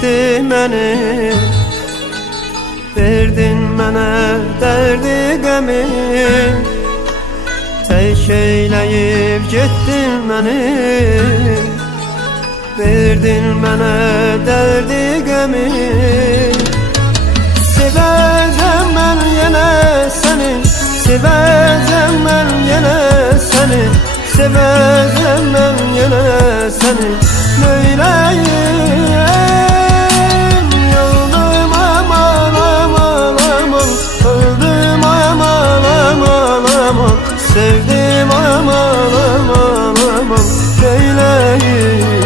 getdi məni, verdin mənə dərdi qəmi. Tək eyləyib getdin məni, verdin mənə dərdi qəmi. Sevəcəm mən yenə səni, sevəcəm mən yenə səni, sevəcəm mən yenə səni. Neyləyim, yıldım aman aman aman, öldüm aman aman aman, sevdim aman aman aman. Neyləyim,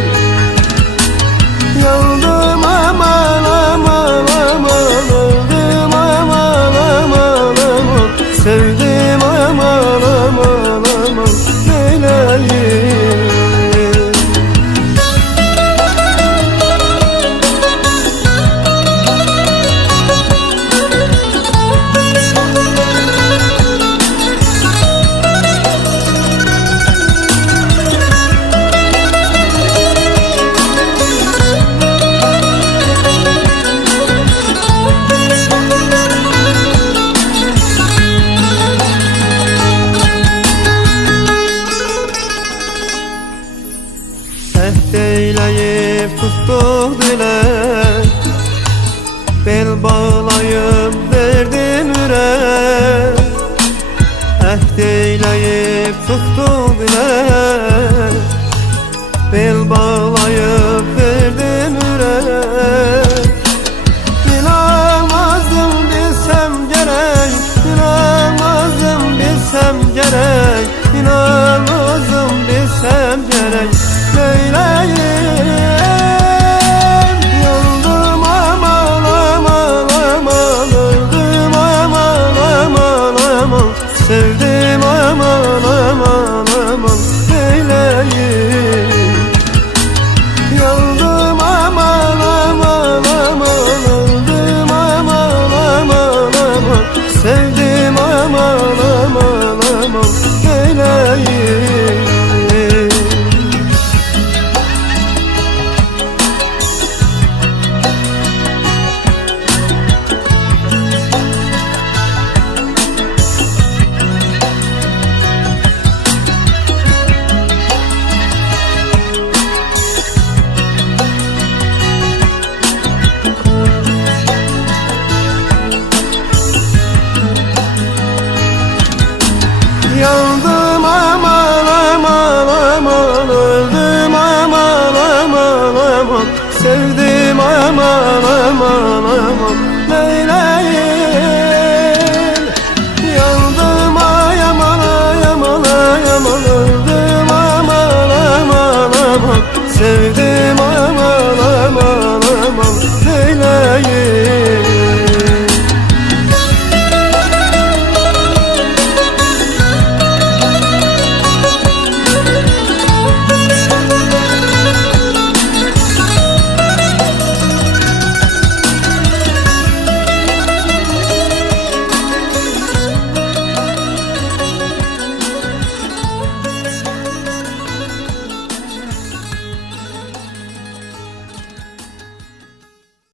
yıldım aman aman aman, öldüm aman aman aman, sevdim aman aman aman. Neyləyim. Əhd eyləyib tutduq dilə, bel bağlayıb verdim ürək. Əhd eyləyib tutduq dilə, bel bağlayıb verdim ürək. İnanmazdım bilsəm gərək, inanmazdım bilsəm gərək, inanmazdım bilsəm gərək.